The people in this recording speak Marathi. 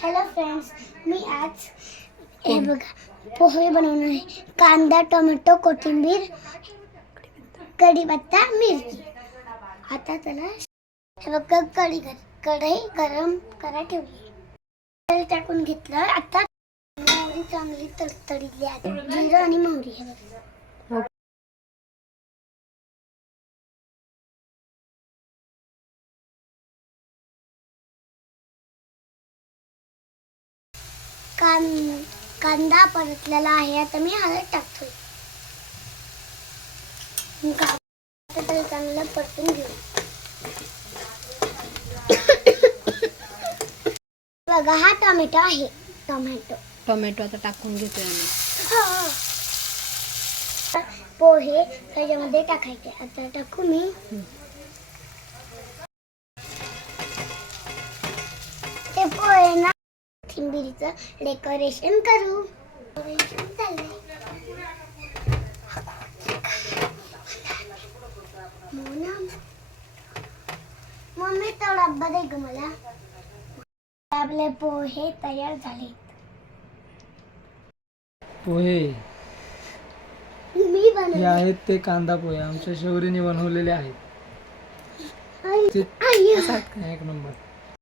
हॅलो फ्रेंड्स, मी आज हे बघा पोहे बनवणार आहे. कांदा, टोमॅटो, कोथिंबीर, कढीपत्ता, मिरची. आता त्याला हे बघा कढई गरम करा ठेवली. तेल टाकून घेतलं. आता मोहरी चांगली तडतडली आहे. जिरं आणि मोहरी हे बघा. कांदा परतलेला आहे. आता मी हळद टाकतोय. कांदा चांगलं परतून घेऊ. बघा हा टोमॅटो आहे. टोमॅटो आता टाकून घेतोय आम्ही. पोहे त्याच्यामध्ये टाकायचे. आता टाकू मी. ते पोहे ना कोथिंबीरचं डेकोरेशन करू. मम्मी तो डब्बा दे ग मला. आपले पोहे तयार झाले. पोहे मी हे बनवले आहेत ते कांदा पोहे आमच्या शौरीने बनवलेले आहेत. आई एक नंबर.